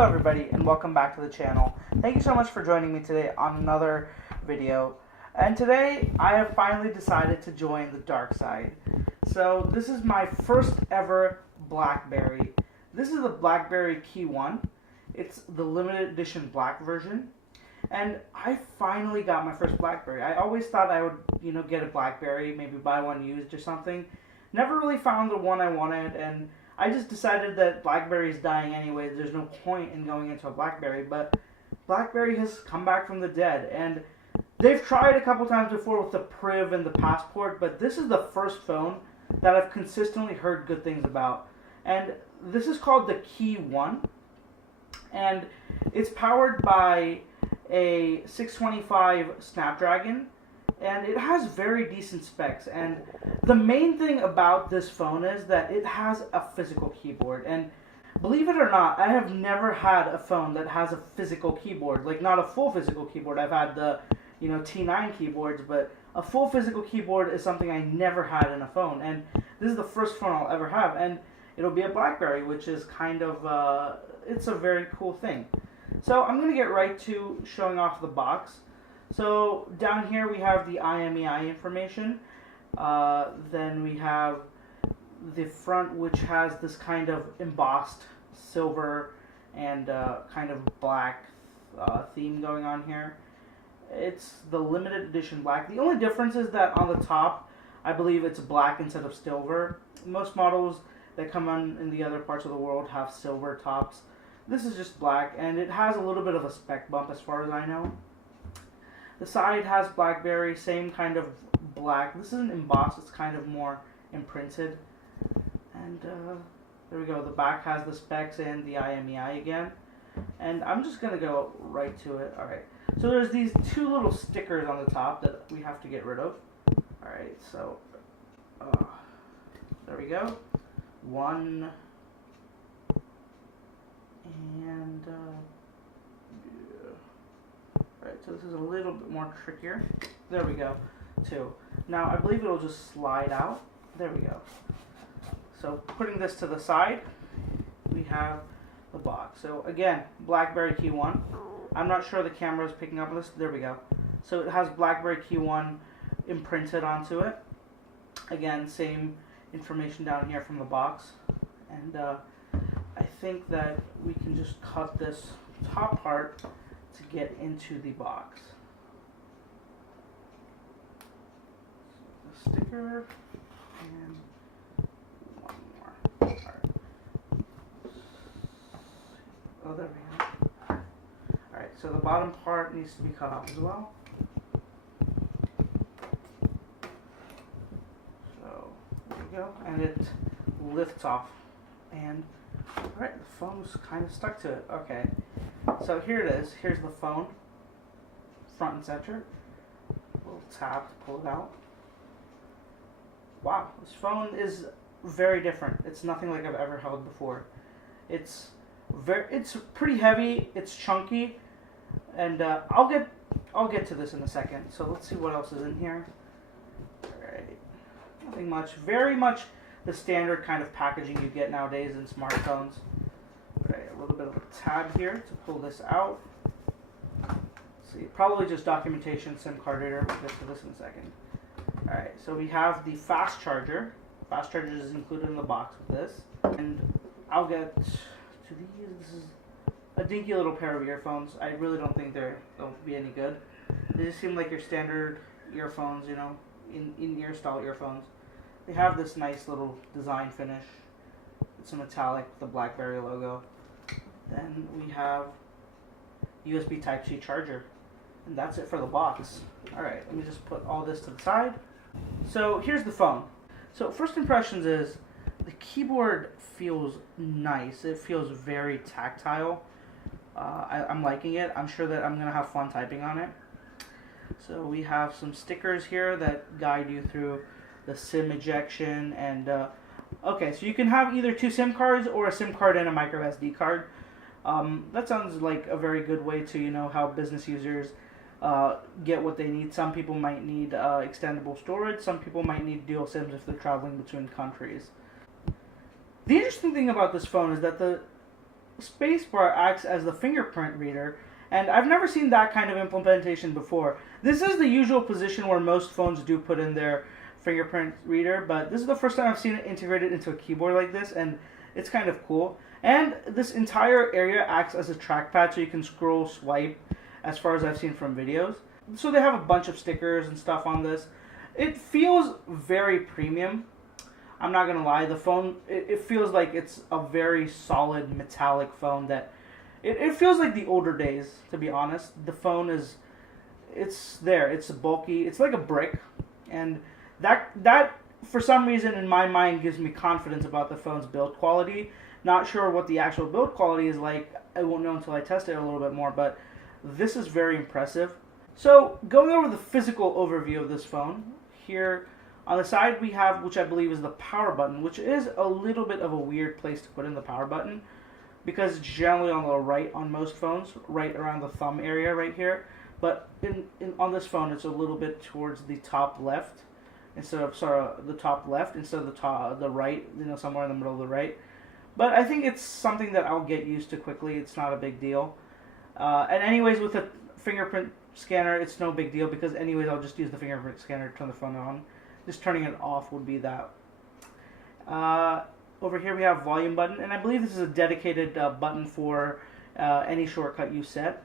Hello everybody and welcome back to the channel. Thank you so much for joining me today on another video. And today I have finally decided to join the dark side. So this is my first ever Blackberry. This is the Blackberry KeyOne. It's the limited edition black version. And I finally got my first Blackberry. I always thought I would, get a Blackberry, maybe buy one used or something. Never really found the one I wanted, and I just decided that BlackBerry's dying anyway. There's no point in going into a BlackBerry, but BlackBerry has come back from the dead, and they've tried a couple times before with the Priv and the Passport, but this is the first phone that I've consistently heard good things about. And this is called the KeyOne, and it's powered by a 625 Snapdragon, and it has very decent specs. And the main thing about this phone is that it has a physical keyboard. And believe it or not, I have never had a phone that has a physical keyboard. Like, not a full physical keyboard. I've had the, T9 keyboards, but a full physical keyboard is something I never had in a phone. And this is the first phone I'll ever have. And it'll be a BlackBerry, which is kind of, it's a very cool thing. So I'm going to get right to showing off the box. So down here we have the IMEI information. Then we have the front, which has this kind of embossed silver and kind of black theme going on here. It's the limited edition black. The only difference is that on the top, I believe it's black instead of silver. Most models that come on in the other parts of the world have silver tops. This is just black, and it has a little bit of a spec bump as far as I know. The side has BlackBerry, same kind of black. This isn't embossed, it's kind of more imprinted. And there we go. The back has the specs and the IMEI again. And I'm just going to go right to it. Alright, so there's these two little stickers on the top that we have to get rid of. Alright, so there we go. One. And right, so this is a little bit more trickier. There we go. Two. Now I believe it'll just slide out. There we go. So putting this to the side, we have the box. So again, BlackBerry KeyOne. I'm not sure the camera is picking up on this. There we go. So it has BlackBerry KeyOne imprinted onto it. Again, same information down here from the box. And I think that we can just cut this top part to get into the box. So the sticker and one more. Alright. Oh, there we go. Alright, so the bottom part needs to be cut off as well. So there we go. And it lifts off. And alright, the phone's kind of stuck to it. Okay. So here it is. Here's the phone, front and center. A little tab to pull it out. Wow, this phone is very different. It's nothing like I've ever held before. It's pretty heavy. It's chunky, and I'll get to this in a second. So let's see what else is in here. Alright, nothing much. Very much the standard kind of packaging you get nowadays in smartphones. Right, a little bit of a tab here to pull this out. Let's see, probably just documentation, SIM card reader. We'll get to this in a second. Alright, so we have the fast charger. Fast charger is included in the box with this. And I'll get to these. This is a dinky little pair of earphones. I really don't think they'll be any good. They just seem like your standard earphones, in-ear style earphones. They have this nice little design finish. It's a metallic, the BlackBerry logo. Then we have USB Type-C charger. And that's it for the box. Alright, let me just put all this to the side. So here's the phone. So first impressions is the keyboard feels nice. It feels very tactile. I'm liking it. I'm sure that I'm going to have fun typing on it. So we have some stickers here that guide you through the SIM ejection, and okay, so you can have either two SIM cards or a SIM card and a micro SD card. That sounds like a very good way to how business users get what they need. Some people might need extendable storage. Some people might need dual SIMs if they're traveling between countries. The interesting thing about this phone is that the spacebar acts as the fingerprint reader, and I've never seen that kind of implementation before. This is the usual position where most phones do put in their fingerprint reader, but this is the first time I've seen it integrated into a keyboard like this, and it's kind of cool. And this entire area acts as a trackpad, so you can scroll, swipe, as far as I've seen from videos. So they have a bunch of stickers and stuff on this. It feels very premium. I'm not gonna lie, the phone, it feels like it's a very solid metallic phone that, it feels like the older days, to be honest. The phone is, it's there, it's bulky, it's like a brick, and that for some reason in my mind gives me confidence about the phone's build quality. Not sure what the actual build quality is like, I won't know until I test it a little bit more, but this is very impressive. So, going over the physical overview of this phone, here on the side we have, which I believe is the power button, which is a little bit of a weird place to put in the power button, because it's generally on the right on most phones, right around the thumb area right here. But on this phone, it's a little bit towards the top left, instead of the top left instead of the right, somewhere in the middle of the right. But I think it's something that I'll get used to quickly. It's not a big deal. And anyways, with a fingerprint scanner, it's no big deal, because anyways I'll just use the fingerprint scanner to turn the phone on. Just turning it off would be that. Over here we have volume button, and I believe this is a dedicated button for any shortcut you set.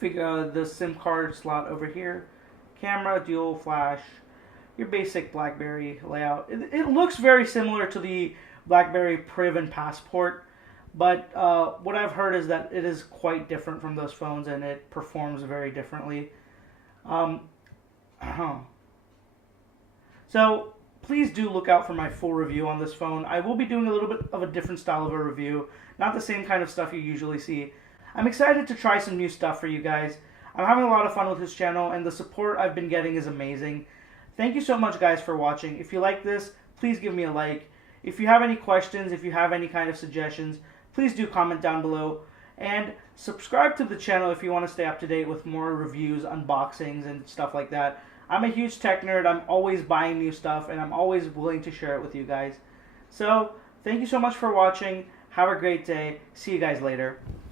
The SIM card slot over here, camera, dual flash, your basic BlackBerry layout. It looks very similar to the BlackBerry Priv and Passport, but what I've heard is that it is quite different from those phones, and it performs very differently. So please do look out for my full review on this phone. I will be doing a little bit of a different style of a review, not the same kind of stuff you usually see. I'm excited to try some new stuff for you guys. I'm having a lot of fun with this channel, and the support I've been getting is amazing. Thank you so much, guys, for watching. If you like this, please give me a like. If you have any questions, if you have any kind of suggestions, please do comment down below. And subscribe to the channel if you want to stay up to date with more reviews, unboxings, and stuff like that. I'm a huge tech nerd. I'm always buying new stuff, and I'm always willing to share it with you guys. So, thank you so much for watching. Have a great day. See you guys later.